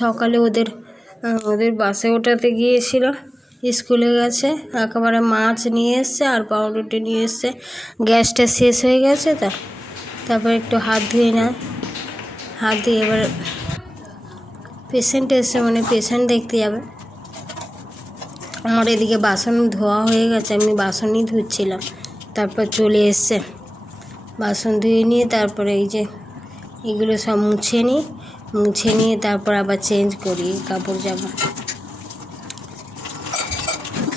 সকালে ওদের বাসে ওঠাতে গিয়েছিল, স্কুলে গেছে, একেবারে মাছ নিয়ে এসছে আর পাউরুটি নিয়ে এসছে। গ্যাসটা শেষ হয়ে গেছে, তারপর একটু হাত ধুয়ে না, হাত দিয়ে এবার পেশেন্ট এসছে, মানে পেশেন্ট দেখতে যাবে। আমার এদিকে বাসন ধোয়া হয়ে গেছে, আমি বাসনই ধুচ্ছিলাম, তারপর চলে এসছে। বাসন ধুয়ে নিয়ে তারপরে এই যে এগুলো সব মুছে নিয়ে তারপর আবার চেঞ্জ করি কাপড় জামা।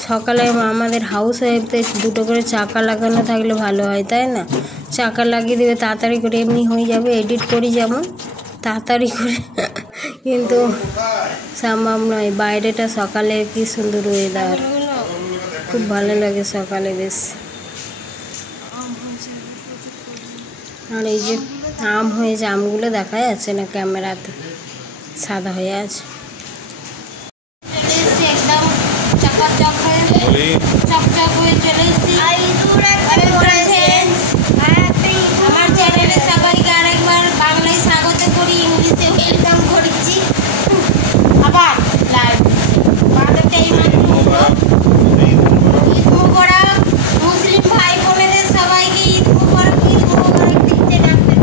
সকালে আমাদের হাউস ওয়াইফদের দুটো করে চাকা লাগানো থাকলে ভালো হয়, তাই না? চাকা লাগিয়ে দেবে, তাড়াতাড়ি করে এমনি হয়ে যাবে, এডিট করি যেমন তাড়াতাড়ি করে, কিন্তু সম্ভব নয়। বাইরেটা সকালে কি সুন্দর ওয়েদার, খুব ভালো লাগে সকালে বেশ। আর এই যে আম হয়েছে, আমগুলো দেখা যাচ্ছে না ক্যামেরাতে, সাদা হয়ে আছে। একদম চকচক হয়ে চলে এসেছি। আমার চ্যানেলে সবাইকে আরেকবার বাংলায় স্বাগত করি, ইংলিশে ওয়েলকাম করছি। আবার লাইভ বারোটাই মুসলিম ভাই বোনেদের সবাইকে ঈদ মুবারক, ঈদ মুবারক দিচ্ছে ডাক্তার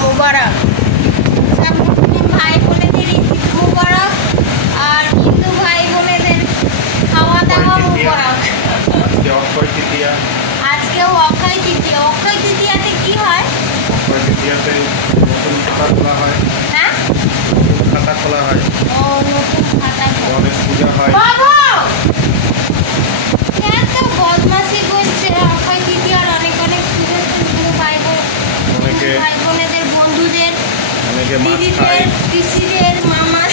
মুবারক। সব মুসলিম ভাই বোনেদের ঈদ মুবারক, আর হিন্দু ভাই বোনেদের খাওয়া দাওয়া মুবারক। আজকেও অক্ষয় তৃতীয়া। অক্ষয় তৃতীয়াতে কি হয়? অক্ষয় তৃতীয়াতে নতুন খাতা খোলা হয়। হ্যাঁ, নতুন খাতা খোলা হয়। ও নতুন খাতা গণেশ পূজা হয়। এত বদমাশি করছে। অক্ষয় তৃতীয়ার অনেক সুযোগ হিন্দু ভাই বোনেদের, বন্ধুদের, দিদিদের, পিসিদের, মামার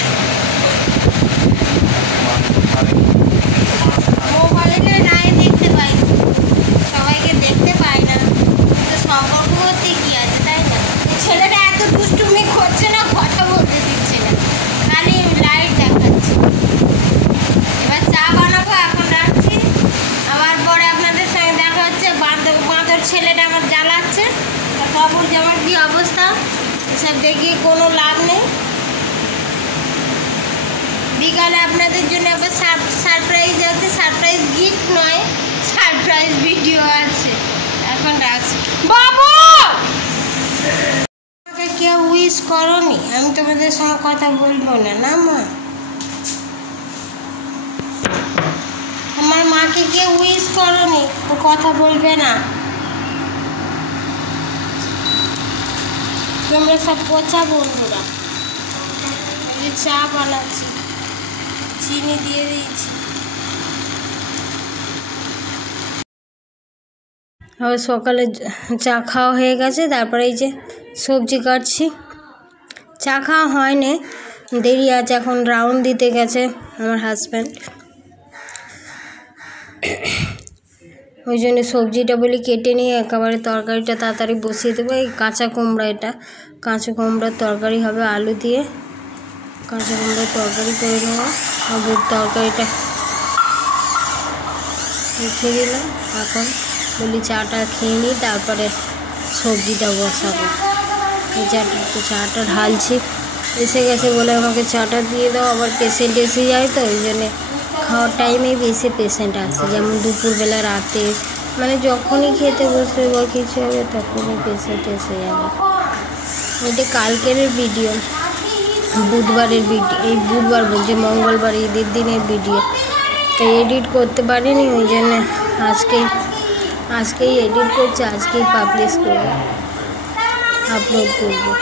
মোবাইলে নাই দেখতে পাই, সবাইকে দেখতে পাই না, তো সম্পর্ক করতে কি আছে, তাই না? ছেলেটা এত দুষ্টুমি করছে না, কথা বলতে দিচ্ছে না, খালি লাইট দেখাচ্ছে। এবার চা বানাবো, এখন রাখছি, আবার পরে আপনাদের সঙ্গে দেখা হচ্ছে। বাঁদর ছেলেটা আমার জ্বালাচ্ছে, কাপড় জামার কি অবস্থা, এসব দেখিয়ে কোনো লাভ নেই। বিকালে আপনাদের জন্য আবার সারপ্রাইজ আছে, সারপ্রাইজ গিফট নয়, সারপ্রাইজ ভিডিও আছে। এখন রাখছি। বাবু, আমাকে কেউ উইশ করনি, আমি তোমাদের সঙ্গে কথা বলবো না, না মা? আমার মাকে কেউ উইশ করনি, তো কথা বলবে না। তোমরা সব পচা বন্ধুরা। চা বানাচ্ছি, চিনি দিয়ে দিয়েছি। আবার সকালে চা খাওয়া হয়ে গেছে, তারপরে এই যে সবজি কাটছি। চা খাওয়া হয়নি, দেরি আছে, এখন রাউন্ড দিতে গেছে আমার হাজব্যান্ড, ওই জন্য সবজিটা বলি কেটে নিয়ে একেবারে তরকারিটা তাড়াতাড়ি বসিয়ে দেবো। এই কাঁচা কুমড়া, এটা কাঁচা কুমড়ার তরকারি হবে, আলু দিয়ে কাঁচা কুমড়ার তরকারি করে নেবো। আলুর তরকারিটা রেখে দিলাম, এখন বলি চাটা খেয়ে নিই, তারপরে সবজিটা বসাবো। এই চাটা ঢালছি, এসে গেছে বলে আমাকে চাটা দিয়ে দাও। আবার পেশেন্ট এসে যায়, তো ওই জন্যে খাওয়ার টাইমে বেশি পেশেন্ট আসে, যেমন দুপুরবেলা, রাতে, মানে যখনই খেতে বসবে বা কিছু হবে তখনই পেশেন্ট এসে যাবে। এটা কালকের ভিডিও, বুধবারের ভিডিও, এই বুধবার বলছে মঙ্গলবার, ঈদের দিনের ভিডিও, তো এডিট করতে পারিনি, ওই জন্য আজকেই এডিট করছি, আজকেই পাবলিশ করবো, আপলোড করবো।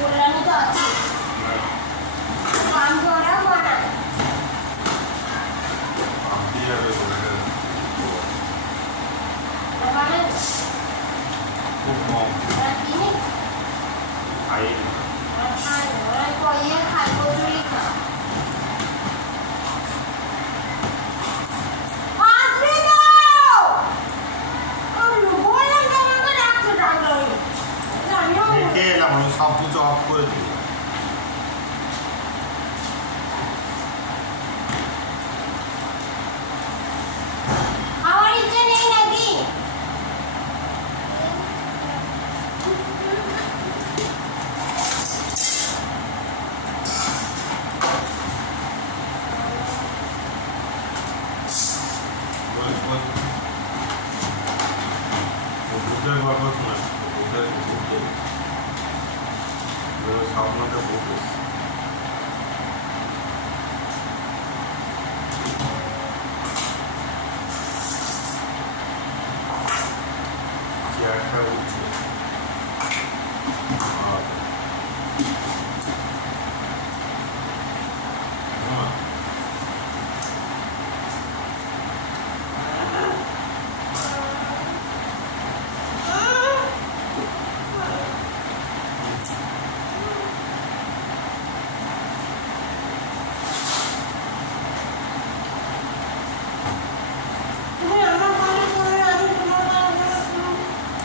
কল্যাণী তো আছে দাম তো ওরা মানা খুব কম খাই এলাম আমি সব কিছু অফ করে দিই আমার ইচ্ছে নেই নাকি স্বপ্নটা বুঝে চেয়ারটা উঠছে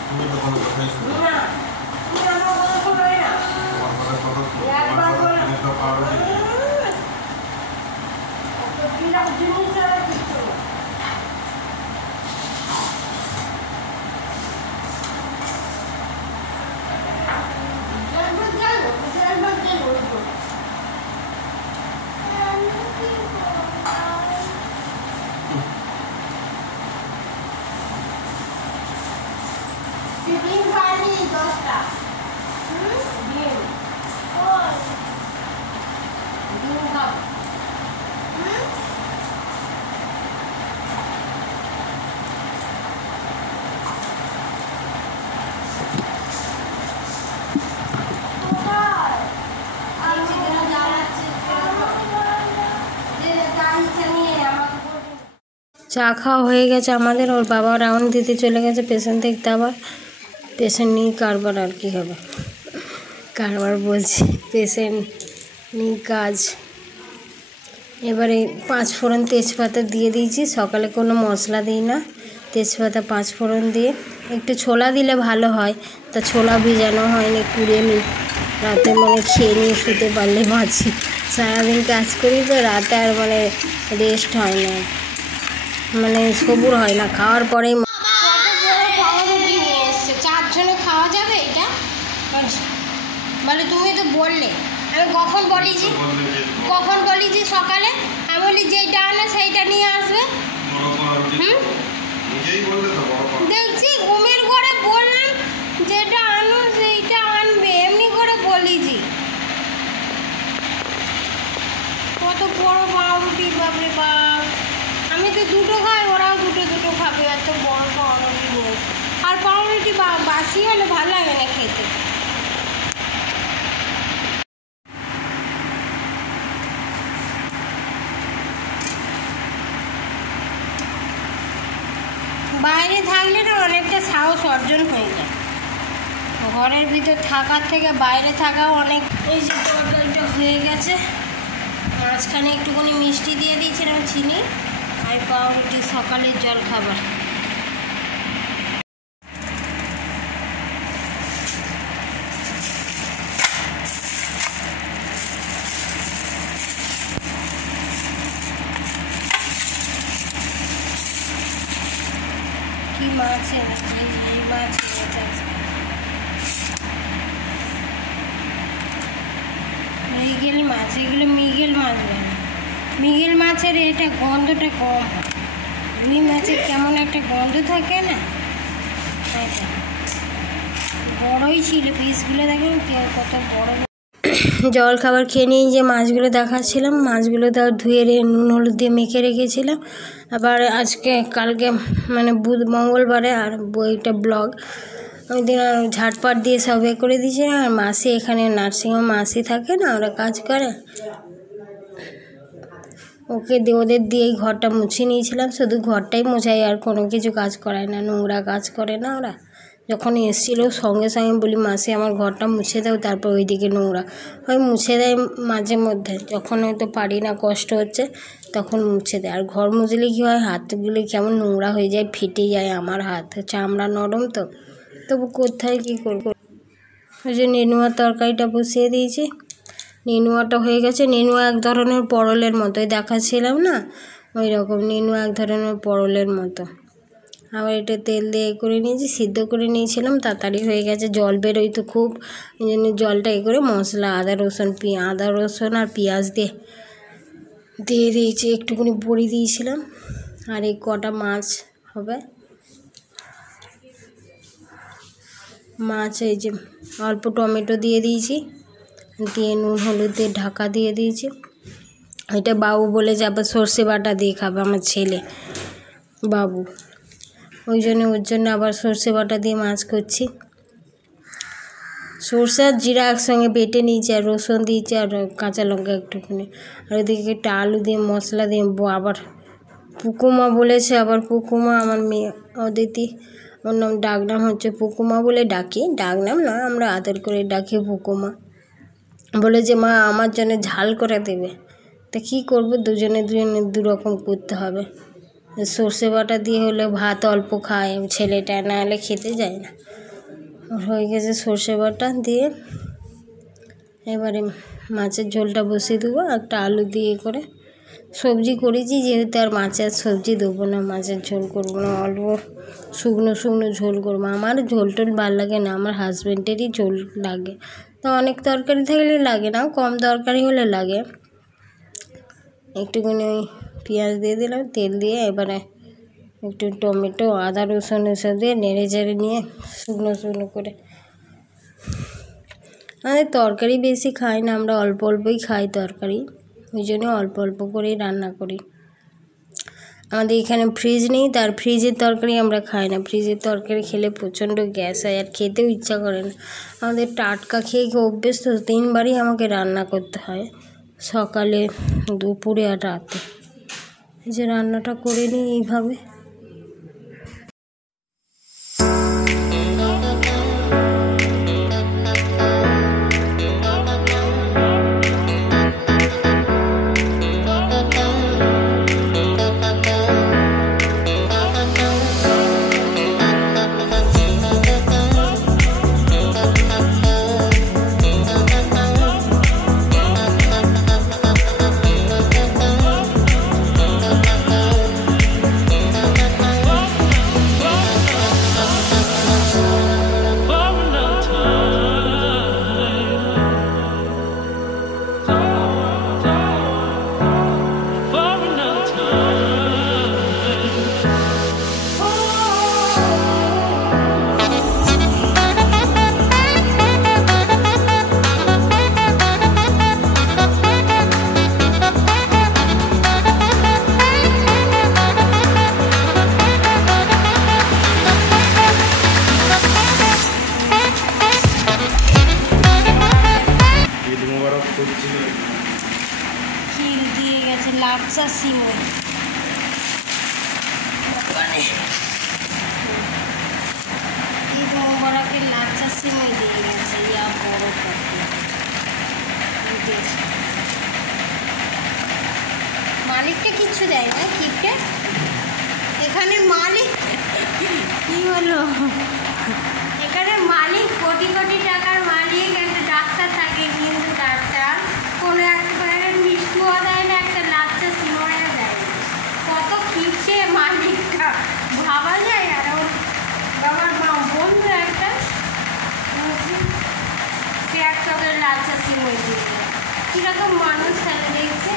তুমি তো কোনো কথাই শুনো তোমার কথা শুনো তোমার কথা শুনে তো পারো ডিম খাইনি 10টা ডিম ডিম খাও চা খাওয়া হয়ে গেছে আমাদের। ওর বাবা রাউন্ড দিতে চলে গেছে পেশেন্ট দেখতে, আবার পেশেন্ট নিয়ে কারবার আর কি হবে, কারবার বলছি পেশেন্ট নিয়ে কাজ। এবারে 5 ফোড়ন তেজপাতা দিয়ে দিয়েছি, সকালে কোনো মশলা দিই না, তেজপাতা 5 ফোড়ন দিয়ে একটু ছোলা দিলে ভালো হয়, তা ছোলা ভিজানো হয়নি, কুড়িয়ে নিই রাতে মানে খেয়ে নিয়ে শুতে পারলে বাঁচি। সারাদিন কাজ করি তো রাতে আর মানে রেস্ট হয় না, মানে সবুর হয় না, খাওয়ার পরেই চারজনে খাওয়া যাবে এটা বলে। তুমি তো বললে, আমি কখন বলি যে সকালে আমি বলি যেইটা আনে সেইটা নিয়ে আসবে। দেখছি ঘুমের ঘরে বললাম যেটা আনো সেইটা আনবে, এমনি করে বলি যে কত বড় পাউরুটি, বাপরে বাপ। আমি তো দুটো খাই, ওরাও দুটো খাবে, এত বড় পাউরুটি নিয়ে। আর পাউরুটি বাসি হলে ভালো লাগে না খেতে। বাইরে থাকলে না অনেকটা সাহস অর্জন হয়ে যায়, ঘরের ভিতর থাকার থেকে বাইরে থাকাও অনেক। এই যে তরকারিটা হয়ে গেছে, মাঝখানে একটুখানি মিষ্টি দিয়ে দিয়েছিলাম, চিনি আর পাউরুটি, সকালের জল খাবার। কি মাছ এনেছে, এই মাছ এনেছে মৃগেল মাছ, এগুলো মৃগেল মাছ বলে। মৃগেল মাছের এটা গন্ধটা কম হয়, রুই মাছের কেমন একটা গন্ধ থাকে না। আচ্ছা বড়ই ছিল পিসগুলো, দেখেন কত বড়। জল খাবার খেয়ে নিয়ে যে মাছগুলো দেখাচ্ছিলাম, মাছগুলো তাও ধুয়ে নুন হলুদ দিয়ে মেখে রেখেছিলাম। আবার কালকে মানে মঙ্গলবারে আর বইটা ব্লগ ওই দিন আর ঝাটপাট দিয়ে সব এ করে দিয়েছি। আর মাসি এখানে নার্সিংহোম মাসি থাকে না, ওরা কাজ করে, ওকে ওদের দিয়েই ঘরটা মুছিয়ে নিয়েছিলাম। শুধু ঘরটাই মোছাই, আর কোনো কিছু কাজ করায় না, নোংরা কাজ করে না ওরা। যখন এসেছিল সঙ্গে সঙ্গে বলি মাসি আমার ঘরটা মুছে দাও, তারপর ওইদিকে নোংরা ওই মুছে দেয় মাঝে মধ্যে, যখন হয়তো পারি না কষ্ট হচ্ছে তখন মুছে দেয়। আর ঘর মুছলে কী হয়, হাতগুলো কেমন নোংরা হয়ে যায়, ফেটে যায় আমার হাত, চামড়া নরম তো, তবু কোথায় কী করবো। ওই যে নেনুয়ার তরকারিটা বসিয়ে দিয়েছি, নেনুয়াটা হয়ে গেছে। নেনুয়া এক ধরনের পরলের মতোই দেখাচ্ছিলাম না, ওই রকম নেনুয়া এক ধরনের পরলের মতো। আবার এটা তেল দিয়ে করে নিয়েছি, সিদ্ধ করে নিয়েছিলাম, তাড়াতাড়ি হয়ে গেছে, জল বেরোই তো খুব, ওই জন্য জলটা করে মশলা আদা রসুন আর পেঁয়াজ দিয়ে দিয়েছি, একটুখানি বড়ি দিয়েছিলাম। আর এই কটা মাছ হবে, মাছ এই যে অল্প টমেটো দিয়ে দিয়েছি, দিয়ে নুন হলুদ দিয়ে ঢাকা দিয়ে দিয়েছি। এটা বাবু বলে যে আবার সর্ষে বাটা দিয়ে খাবে আমার ছেলে বাবু, ওর জন্য আবার সর্ষে বাটা দিয়ে মাছ করছি। সর্ষে আর জিরা একসঙ্গে বেটে নিয়েছি, আর রসুন দিয়েছি, আর কাঁচা লঙ্কা একটুখানি, আর ওদিকে একটা আলু দিয়ে মশলা দিয়ে আবার পুকুমা বলেছে, আবার পুকুমা আমার মেয়ে অদিতি, ওর নাম ডাক নাম হচ্ছে পুকুমা বলে ডাকি, ডাক নাম না আমরা আদর করে ডাকি পুকুমা। বলে যে মা আমার জন্য ঝাল করে দেবে, তা কী করবো, দুজনে দুরকম করতে হবে। সর্ষে বাটা দিয়ে হলে ভাত অল্প খায় ছেলেটা, না হলে খেতে যায় না। হয়ে গেছে সর্ষে বাটা দিয়ে, এবারে মাছের ঝোলটা বসিয়ে দেবো। একটা আলু দিয়ে করে সবজি করেছি, যেহেতু আর মাছের সবজি দেবো না, মাছের ঝোল করবো না, অল্প শুকনো ঝোল করবো। আমার ঝোল টোল ভালো লাগে না, আমার হাজব্যান্ডেরই ঝোল লাগে, তো অনেক তরকারি থাকলে লাগে না, কম তরকারি হলে লাগে। একটুখানি ওই পেঁয়াজ দিয়ে দিলাম, তেল দিয়ে এবারে একটু টমেটো আদা রসুন এসব দিয়ে নেড়ে চেড়ে নিয়ে শুকনো করে, আমাদের তরকারি বেশি খাই না, আমরা অল্প অল্পই খাই তরকারি, ওই জন্য অল্প অল্প করেই রান্না করি। আমাদের এখানে ফ্রিজ নেই, তার ফ্রিজের তরকারি আমরা খাই না, ফ্রিজের তরকারি খেলে প্রচণ্ড গ্যাস হয়, আর খেতেও ইচ্ছা করে না। আমাদের টাটকা খেয়ে অভ্যেস তো, 3 বারই আমাকে রান্না করতে হয়, সকালে দুপুরে আর রাতে। এই যে রান্নাটা করে নিই এইভাবে। ক্ষীর দিয়ে গেছে লাচ্ছা সিমই, ঈদ মোবারকের লাচ্ছা সিমই দিয়ে গেছে, ইয়া বড় মালিককে কিচ্ছু দেয় না ক্ষীরকে, এখানে মালিক কি হলো, এখানে মালিক কোটি কোটি টাকার মালিক, একটা ডাক্তার থাকে, কিন্তু ডাক্তার কোনো একটা মিষ্টিও দেয় না, একটা লাচ্ছা সিমইও দেয়, কত খিপছে মালিকটা ভাবা যায়। আর আমার বন্ধু একটা সে একটা লাচ্ছা সিমই দিয়ে কীরকম মানুষ তাহলে দেখছে।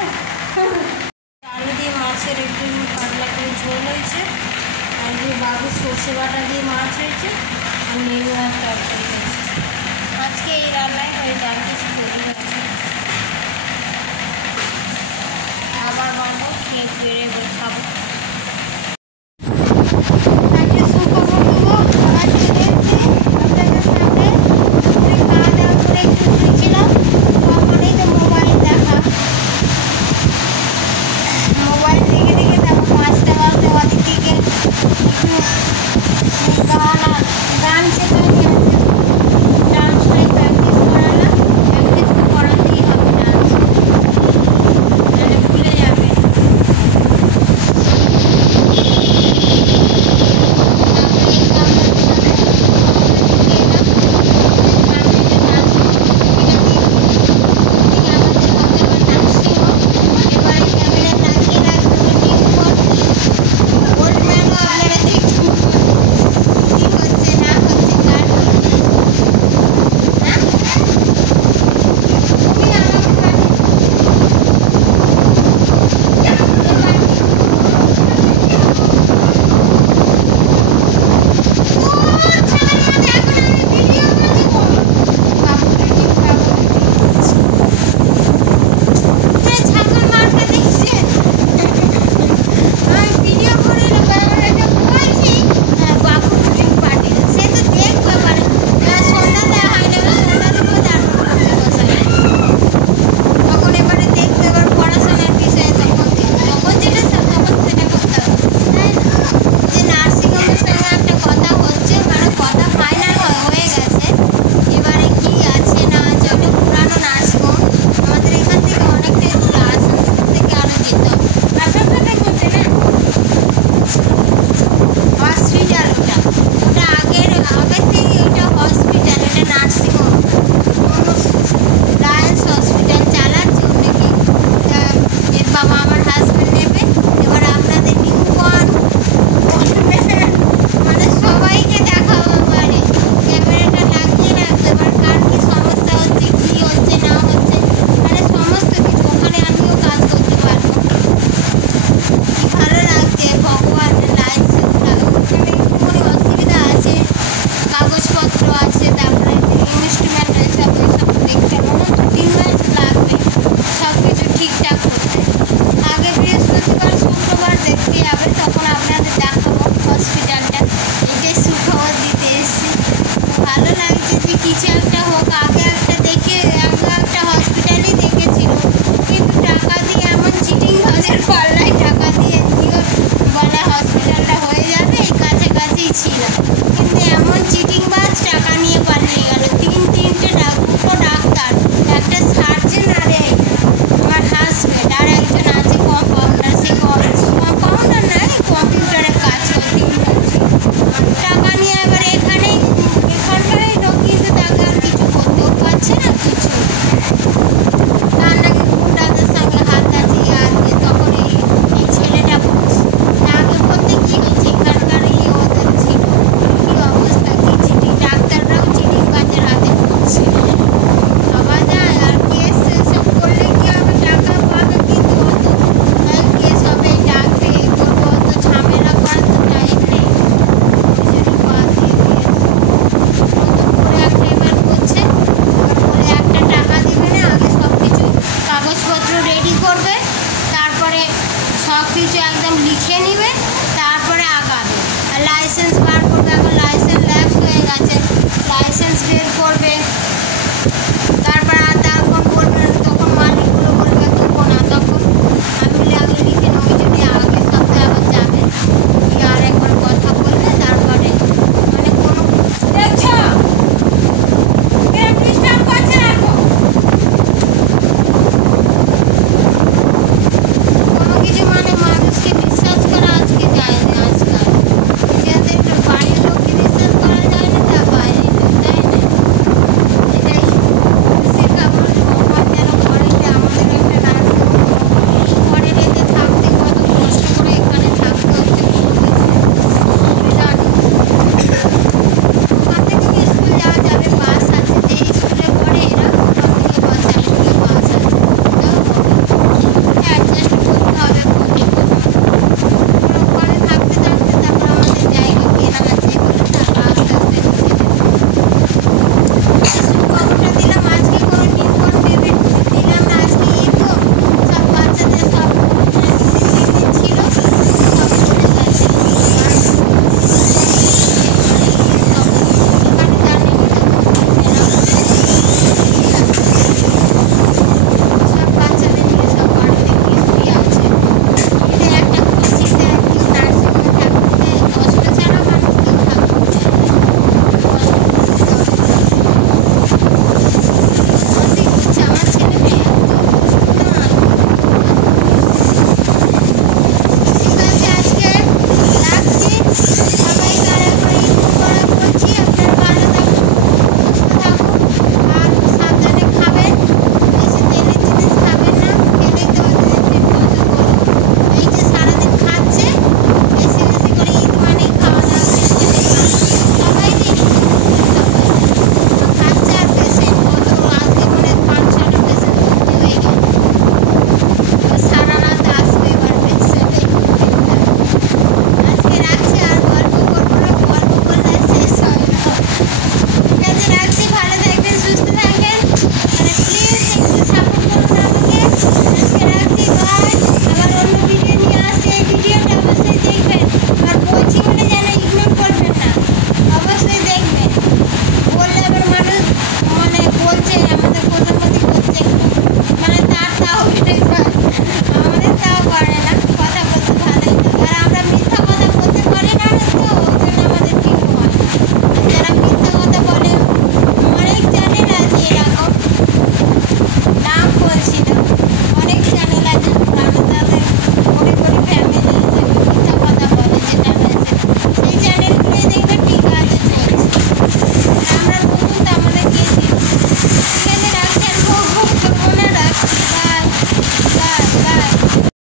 আলু দিয়ে মাছের একটু পাতলা করে ঝোল হয়েছে, আর বাবু সর্ষে বাটা দিয়ে মাছ হয়েছে, আর নেনুয়ার তরকারি হয়েছে। আজকে এই রান্নায়